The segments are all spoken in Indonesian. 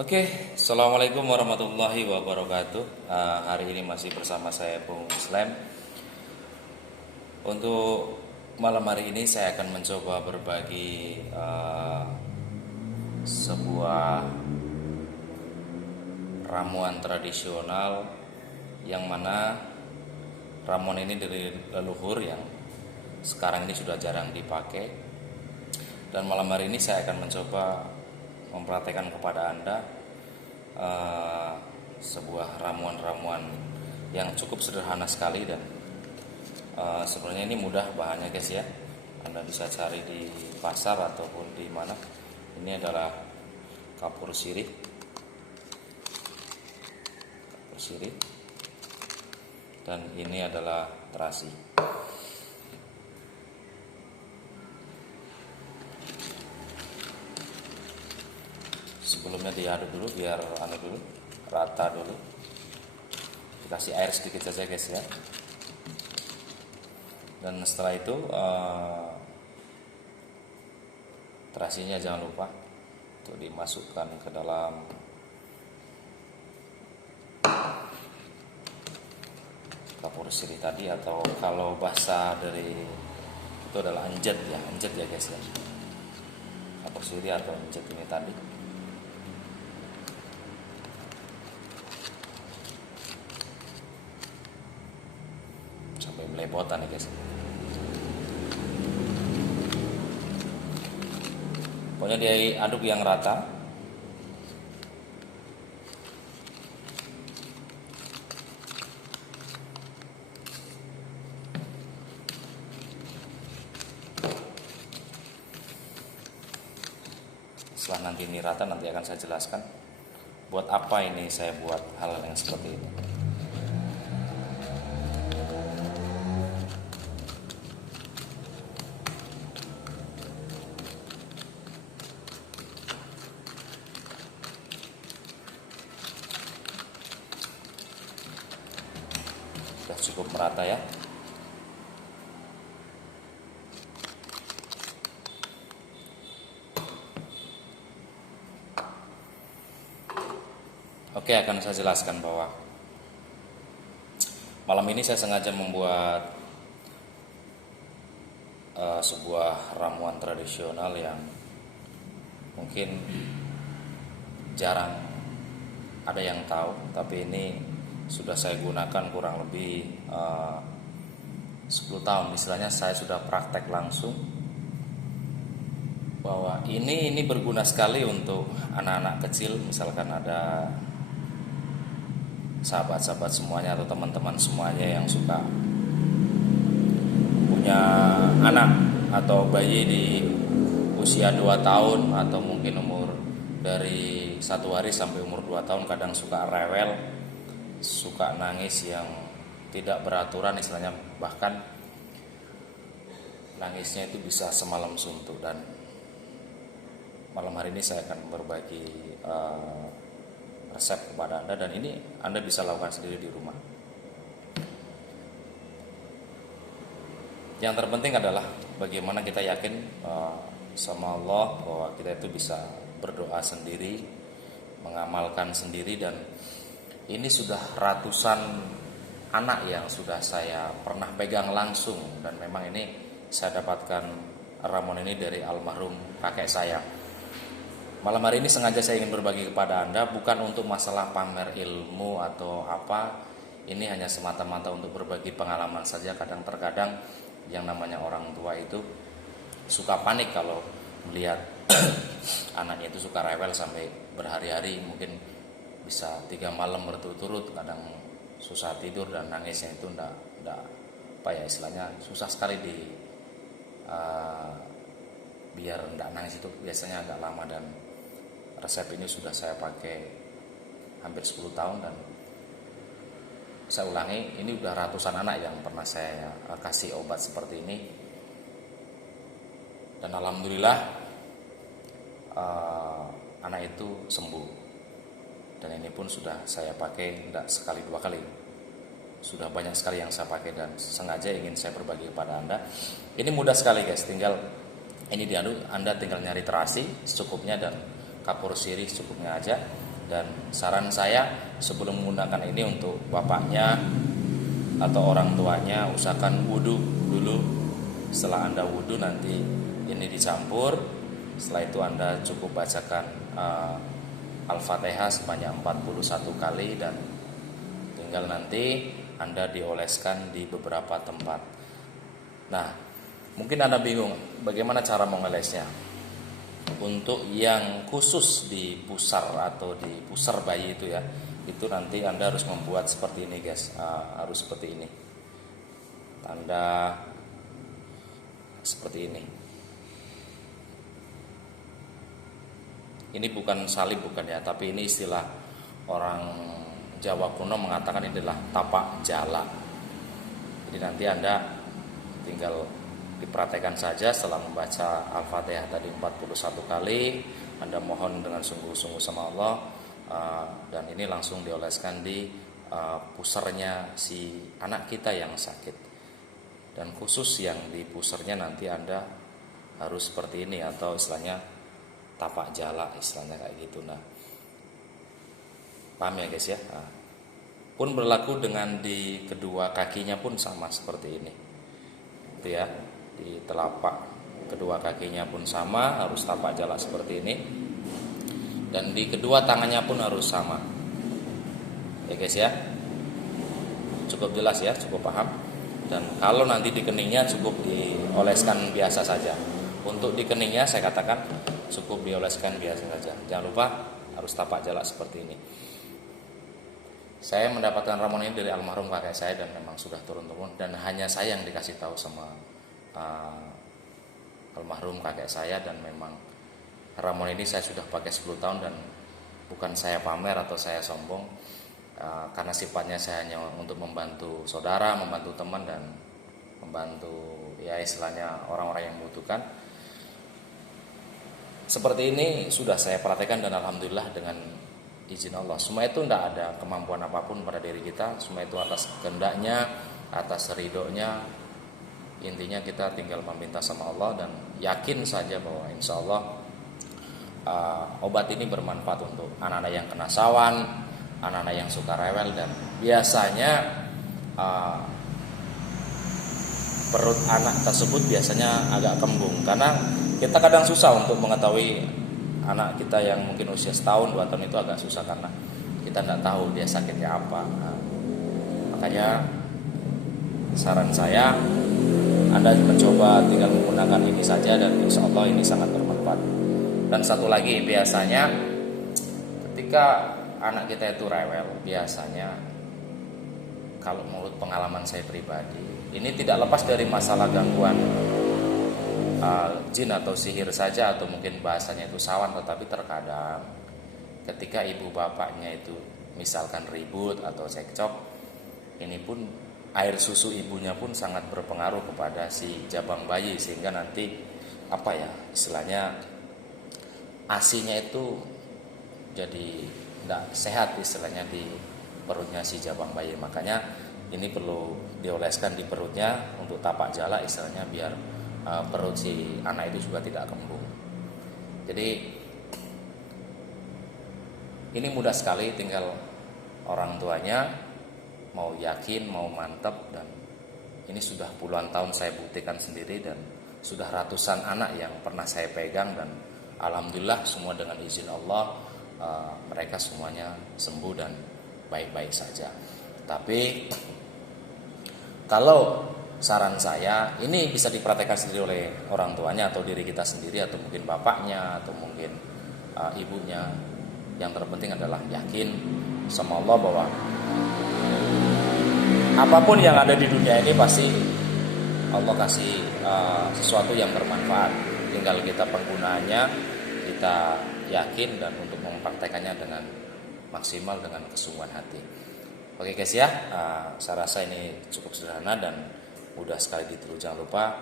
Oke, assalamualaikum warahmatullahi wabarakatuh. Hari ini masih bersama saya Bung Islam. Untuk malam hari ini saya akan mencoba berbagi sebuah ramuan tradisional yang mana ramuan ini dari leluhur yang sekarang ini sudah jarang dipakai. Dan malam hari ini saya akan mencoba mempraktekkan kepada Anda sebuah ramuan-ramuan yang cukup sederhana sekali dan sebenarnya ini mudah bahannya guys ya. Anda bisa cari di pasar ataupun di mana. Ini adalah kapur sirih, dan ini adalah terasi. Sebelumnya diaduk dulu biar rata dulu. Dikasih air sedikit saja guys ya. Dan setelah itu terasinya jangan lupa untuk dimasukkan ke dalam kapur sirih tadi, atau kalau bahasa dari itu adalah anjet ya guys ya. Kapur sirih atau anjet ini tadi. Sampai melepotan ya guys. Pokoknya diaduk yang rata. Setelah nanti ini rata, nanti akan saya jelaskan buat apa ini saya buat hal yang seperti ini. Sudah cukup merata ya. Oke, akan saya jelaskan bahwa malam ini saya sengaja membuat sebuah ramuan tradisional yang mungkin jarang ada yang tahu, tapi ini sudah saya gunakan kurang lebih 10 tahun. Istilahnya saya sudah praktek langsung bahwa ini berguna sekali untuk anak-anak kecil. Misalkan ada sahabat-sahabat semuanya atau teman-teman semuanya yang suka punya anak atau bayi di usia 2 tahun atau mungkin umur dari 1 hari sampai umur 2 tahun, kadang suka rewel, suka nangis yang tidak beraturan istilahnya, bahkan nangisnya itu bisa semalam suntuk. Dan malam hari ini saya akan berbagi resep kepada Anda, dan ini Anda bisa lakukan sendiri di rumah. Yang terpenting adalah bagaimana kita yakin sama Allah bahwa kita itu bisa berdoa sendiri, mengamalkan sendiri. Dan ini sudah ratusan anak yang sudah saya pernah pegang langsung, dan memang ini saya dapatkan ramuan ini dari almarhum kakek saya. Malam hari ini sengaja saya ingin berbagi kepada Anda, bukan untuk masalah pamer ilmu atau apa. Ini hanya semata-mata untuk berbagi pengalaman saja. Kadang-terkadang yang namanya orang tua itu suka panik kalau melihat anaknya itu suka rewel sampai berhari-hari, mungkin bisa 3 malam berturut-turut, kadang susah tidur dan nangisnya itu enggak apa ya istilahnya, susah sekali biar enggak nangis itu biasanya agak lama. Dan resep ini sudah saya pakai hampir 10 tahun, dan saya ulangi, ini udah ratusan anak yang pernah saya kasih obat seperti ini. Dan alhamdulillah anak itu sembuh. Dan ini pun sudah saya pakai tidak sekali 2 kali, sudah banyak sekali yang saya pakai, dan sengaja ingin saya berbagi kepada Anda. Ini mudah sekali guys, tinggal ini diaduk, Anda tinggal nyari terasi secukupnya dan kapur sirih secukupnya aja. Dan saran saya sebelum menggunakan ini untuk bapaknya atau orang tuanya, usahakan wudhu dulu. Setelah Anda wudhu nanti ini dicampur. Setelah itu Anda cukup bacakan Al-Fatihah sebanyak 41 kali dan tinggal nanti Anda dioleskan di beberapa tempat. Nah, mungkin Anda bingung bagaimana cara mengolesnya. Untuk yang khusus di pusar atau di pusar bayi itu ya, itu nanti Anda harus membuat seperti ini guys, harus seperti ini, tanda seperti ini. Ini bukan salib bukan ya, tapi ini istilah orang Jawa kuno mengatakan ini adalah tapak jala. Jadi nanti Anda tinggal dipraktekkan saja setelah membaca Al-Fatihah tadi 41 kali. Anda mohon dengan sungguh-sungguh sama Allah, dan ini langsung dioleskan di pusarnya si anak kita yang sakit. Dan khusus yang di pusarnya nanti Anda harus seperti ini, atau istilahnya tapak jala, istilahnya kayak gitu. Nah, paham ya guys ya. Pun berlaku dengan di kedua kakinya pun sama seperti ini, itu ya. Di telapak kedua kakinya pun sama, harus tapak jala seperti ini. Dan di kedua tangannya pun harus sama. Ya guys ya. Cukup jelas ya, cukup paham. Dan kalau nanti di keningnya cukup dioleskan biasa saja. Untuk di keningnya saya katakan cukup dioleskan biasa saja. Jangan lupa harus tapak jala seperti ini. Saya mendapatkan ramuan ini dari almarhum kakek saya dan memang sudah turun-temurun, dan hanya saya yang dikasih tahu sama almarhum kakek saya, dan memang ramuan ini saya sudah pakai 10 tahun dan bukan saya pamer atau saya sombong, karena sifatnya saya hanya untuk membantu saudara, membantu teman, dan membantu ya istilahnya orang-orang yang membutuhkan. Seperti ini sudah saya praktekkan dan alhamdulillah dengan izin Allah. Semua itu tidak ada kemampuan apapun pada diri kita, semua itu atas kehendaknya, atas ridhonya. Intinya kita tinggal meminta sama Allah dan yakin saja bahwa insya Allah obat ini bermanfaat untuk anak-anak yang kena sawan, anak-anak yang suka rewel, dan biasanya perut anak tersebut biasanya agak kembung, karena kita kadang susah untuk mengetahui anak kita yang mungkin usia setahun, 2 tahun itu agak susah karena kita tidak tahu dia sakitnya apa. Makanya saran saya, Anda mencoba tinggal menggunakan ini saja dan insya Allah ini sangat bermanfaat. Dan satu lagi, biasanya ketika anak kita itu rewel, biasanya kalau menurut pengalaman saya pribadi, ini tidak lepas dari masalah gangguan jin atau sihir saja, atau mungkin bahasanya itu sawan. Tetapi terkadang ketika ibu bapaknya itu misalkan ribut atau cekcok, ini pun air susu ibunya pun sangat berpengaruh kepada si jabang bayi, sehingga nanti apa ya istilahnya asinya itu jadi tidak sehat istilahnya di perutnya si jabang bayi. Makanya ini perlu dioleskan di perutnya untuk tapak jala istilahnya, biar perut si anak itu juga tidak kembung. Jadi ini mudah sekali, tinggal orang tuanya mau yakin, mau mantap, dan ini sudah puluhan tahun saya buktikan sendiri, dan sudah ratusan anak yang pernah saya pegang, dan alhamdulillah semua dengan izin Allah mereka semuanya sembuh dan baik-baik saja. Tapi kalau saran saya, ini bisa dipraktekkan sendiri oleh orang tuanya atau diri kita sendiri, atau mungkin bapaknya atau mungkin ibunya. Yang terpenting adalah yakin sama Allah bahwa apapun yang ada di dunia ini pasti Allah kasih sesuatu yang bermanfaat. Tinggal kita penggunaannya, kita yakin, dan untuk mempraktekannya dengan maksimal dengan kesungguhan hati. Oke guys ya, saya rasa ini cukup sederhana dan mudah sekali ditiru. Jangan lupa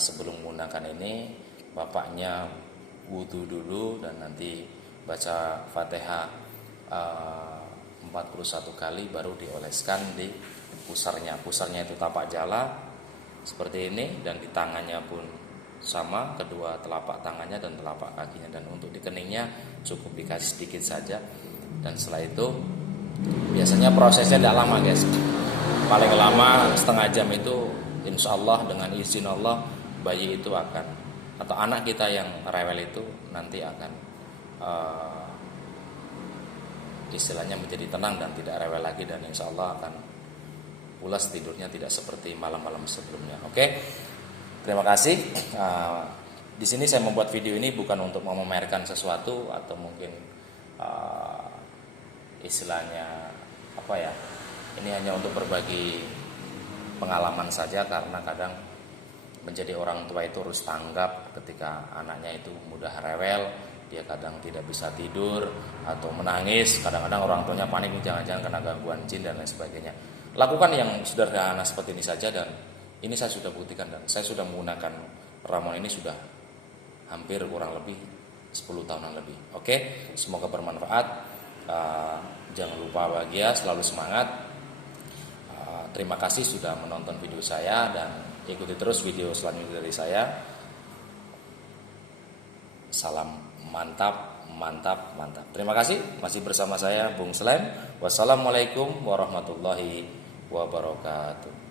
sebelum menggunakan ini, bapaknya wudhu dulu dan nanti baca Fatihah 41 kali, baru dioleskan di pusarnya. Pusarnya itu tapak jala seperti ini, dan di tangannya pun sama, kedua telapak tangannya dan telapak kakinya. Dan untuk di keningnya cukup dikasih sedikit saja. Dan setelah itu biasanya prosesnya tidak lama guys, paling lama setengah jam itu insya Allah dengan izin Allah bayi itu akan, atau anak kita yang rewel itu nanti akan istilahnya menjadi tenang dan tidak rewel lagi, dan insya Allah akan pulas tidurnya tidak seperti malam-malam sebelumnya. Oke, terima kasih. Di sini saya membuat video ini bukan untuk memamerkan sesuatu atau mungkin istilahnya apa ya, ini hanya untuk berbagi pengalaman saja, karena kadang menjadi orang tua itu harus tanggap ketika anaknya itu mudah rewel, dia kadang tidak bisa tidur atau menangis, kadang-kadang orang tuanya panik jangan-jangan kena gangguan jin dan lain sebagainya. Lakukan yang sederhana seperti ini saja, dan ini saya sudah buktikan, dan saya sudah menggunakan ramuan ini sudah hampir kurang lebih 10 tahunan lebih. Oke, semoga bermanfaat. Jangan lupa bahagia, selalu semangat. Terima kasih sudah menonton video saya, dan ikuti terus video selanjutnya dari saya. Salam mantap, mantap, mantap. Terima kasih, masih bersama saya Bung Slem. Wassalamualaikum warahmatullahi wabarakatuh.